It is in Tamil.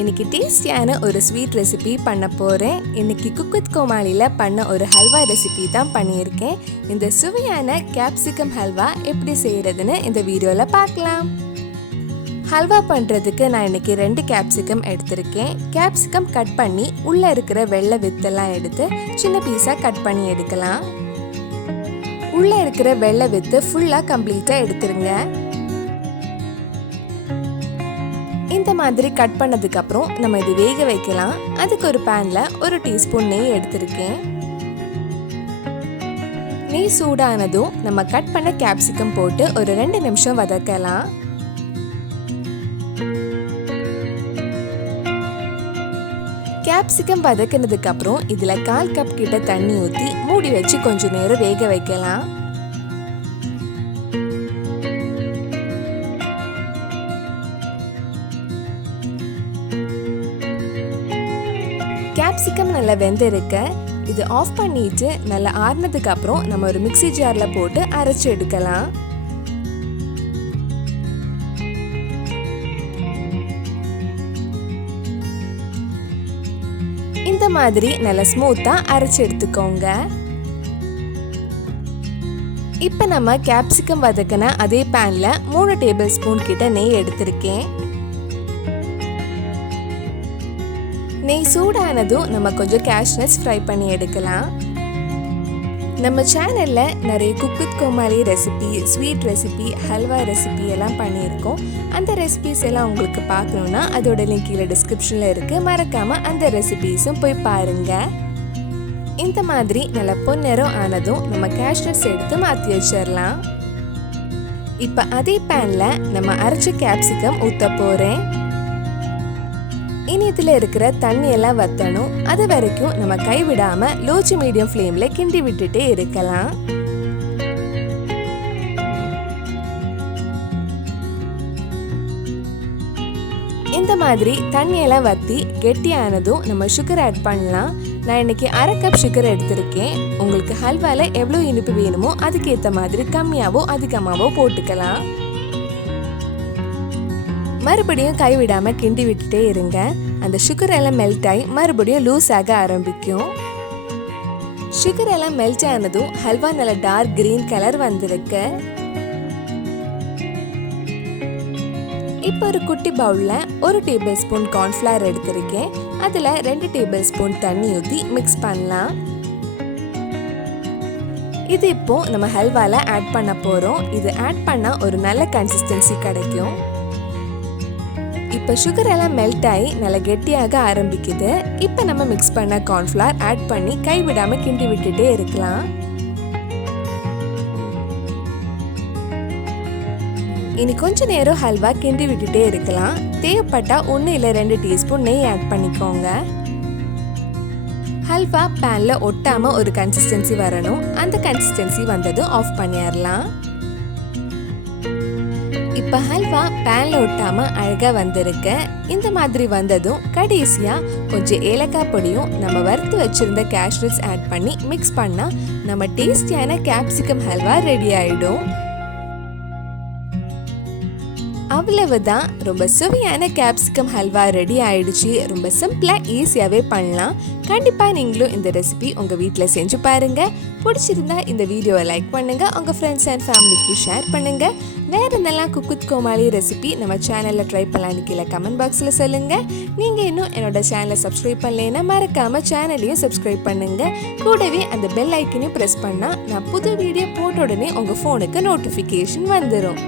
இன்னைக்கு டேஸ்டியான ஒரு ஸ்வீட் ரெசிபி பண்ண போகிறேன். இன்னைக்கு குக் வித் கோமாளியில் பண்ண ஒரு ஹல்வா ரெசிபி தான் பண்ணியிருக்கேன். இந்த சுவையான கேப்சிகம் ஹல்வா எப்படி செய்கிறதுன்னு இந்த வீடியோவில் பார்க்கலாம். ஹல்வா பண்ணுறதுக்கு நான் இன்னைக்கு 2 கேப்சிகம் எடுத்திருக்கேன். கேப்சிகம் கட் பண்ணி உள்ளே இருக்கிற வெள்ளை வித்தெல்லாம் எடுத்து சின்ன பீஸாக கட் பண்ணி எடுக்கலாம். உள்ளே இருக்கிற வெள்ளை வித்து ஃபுல்லாக கம்ப்ளீட்டாக எடுத்துருங்க. இந்த மாதிரி கட் பண்ணதுக்கு அப்புறம் நம்ம இது வேக வைக்கலாம். அதுக்கு ஒரு பேன்ல 1 டீஸ்பூன் நெய் எடுத்திருக்கேன். நெய் சூடானதும் நம்ம கட் பண்ண கேப்சிகம் போட்டு ஒரு 2 நிமிஷம் வதக்கலாம். கேப்சிகம் வதக்கினதுக்கு அப்புறம் இதுல 1/4 கப் கிட்ட தண்ணி ஊற்றி மூடி வச்சு கொஞ்ச நேரம் வேக வைக்கலாம். கேப்சிகம் நல்லா வெந்திருக்க இது ஆஃப் பண்ணிட்டு நல்லா ஆறுனதுக்கு அப்புறம் நம்ம ஒரு மிக்ஸி ஜார்ல போட்டு அரைச்சு எடுக்கலாம். இந்த மாதிரி நல்லா ஸ்மூத்தா அரைச்சு எடுத்துக்கோங்க. இப்ப நம்ம கேப்சிகம் வதக்கின அதே பேன்ல 3 டேபிள் ஸ்பூன் கிட்ட நெய் எடுத்திருக்கேன். நெய் சூடானதும் நம்ம கொஞ்சம் கேஷ்நட்ஸ் ஃப்ரை பண்ணி எடுக்கலாம். நம்ம சேனல்ல நிறைய cook with Comali recipe, sweet recipe, halwa recipe எல்லாம் பண்ணியிருக்கோம். அந்த ரெசிபிஸ் எல்லாம் உங்களுக்கு பார்க்கணுன்னா அதோட லிங்க் கீழே டிஸ்கிரிப்ஷனில் இருக்குது. மறக்காமல் அந்த ரெசிபிஸும் போய் பாருங்க. இந்த மாதிரி நல்ல பொன்னிறம் ஆனதும் நம்ம கேஷ்நட்ஸ் எடுத்து மாற்றி வச்சிடலாம். இப்போ அதே பேனில் நம்ம அரைச்ச கேப்சிகம் ஊற்ற போகிறேன். இனி இதில் இருக்கிற தண்ணி எல்லாம் வத்தணும். அது வரைக்கும் நம்ம கைவிடாம லோ டு மீடியம் ஃப்ளேம்ல கிண்டி விட்டுட்டே இருக்கலாம். இந்த மாதிரி தண்ணி எல்லாம் வத்தி கெட்டியானதும் நம்ம சுகர் ஆட் பண்ணலாம். நான் இன்னைக்கு 1/2 கப் சுகர் எடுத்திருக்கேன். உங்களுக்கு ஹல்வால எவ்வளோ இனிப்பு வேணுமோ அதுக்கேற்ற மாதிரி கம்மியாவோ அதிகமாவோ போட்டுக்கலாம். மறுபடியும் கைவிடாம கிண்டி விட்டுட்டே இருங்க. அந்த சுகர் எல்லாம் மெல்ட் ஆகி மறுபடியும் லூஸ் ஆக ஆரம்பிக்கும். சுகர் எல்லாம் மெல்ட் ஆனதும் ஹல்வா நல்ல டார்க் கிரீன் கலர் வந்திருக்கு. இப்போ ஒரு குட்டி பவுல்ல 1 டேபிள் ஸ்பூன் கார்ன்ஃப்ளவர் எடுத்திருக்கேன். அதுல 2 டேபிள் ஸ்பூன் தண்ணி ஊற்றி மிக்ஸ் பண்ணலாம். இது இப்போ நம்ம ஹல்வால ஆட் பண்ண போறோம். இது ஆட் பண்ணா ஒரு நல்ல கன்சிஸ்டன்சி கிடைக்கும். இப்போ சுகர் எல்லாம் மெல்ட் ஆகி நல்லா கெட்டியாக ஆரம்பிக்குது. இப்போ நம்ம மிக்ஸ் பண்ண கார்ன்ஃப்ளவர் ஆட் பண்ணி கைவிடாம கிண்டி விட்டுட்டே இருக்கலாம். இனி கொஞ்ச நேரம் ஹல்வா கிண்டி விட்டுட்டே இருக்கலாம். தேவைப்பட்டா 1 இல்ல 2 டீஸ்பூன் நெய் ஆட் பண்ணிக்கோங்க. ஹல்வா பேன்ல ஒட்டாம ஒரு கன்சிஸ்டன்சி வரணும். அந்த கன்சிஸ்டன்சி வந்ததும் ஆஃப் பண்ணிடலாம். இப்போ ஹல்வா பேன்ல ஒட்டாம அழகா வந்திருக்கு. இந்த மாதிரி வந்ததும் கடைசியா கொஞ்சம் ஏலக்காய் பொடியும் நம்ம வறுத்து வச்சிருந்த கேஷ்நட்ஸ் ஆட் பண்ணி மிக்ஸ் பண்ணா நம்ம டேஸ்டியான கேப்சிகம் ஹல்வா ரெடி ஆயிடும். அவ்வளவுதான், ரொம்ப சுவையான கேப்சிகம் ஹல்வா ரெடி ஆயிடுச்சு. ரொம்ப சிம்பிளா ஈஸியாவே பண்ணலாம். கண்டிப்பா நீங்களும் இந்த ரெசிபி உங்க வீட்டில் செஞ்சு பாருங்க. பிடிச்சிருந்தா இந்த வீடியோவை லைக் பண்ணுங்க, உங்க ஃப்ரெண்ட்ஸ் அண்ட் ஃபேமிலிக்கு ஷேர் பண்ணுங்க. வேற என்னெல்லாம் குக் வித் கோமாளி ரெசிபி நம்ம சேனல்ல ட்ரை பண்ணலான்னு கீழே கமெண்ட் பாக்ஸ்ல சொல்லுங்க. நீங்க இன்னும் என்னோட சேனலை சப்ஸ்கிரைப் பண்ணலைன்னா மறக்காம சேனலையும் சப்ஸ்கிரைப் பண்ணுங்க. கூடவே அந்த பெல் ஐக்கனையும் பிரஸ் பண்ணா நான் புது வீடியோ போட்ட உடனே உங்க போனுக்கு நோட்டிஃபிகேஷன் வந்துடும்.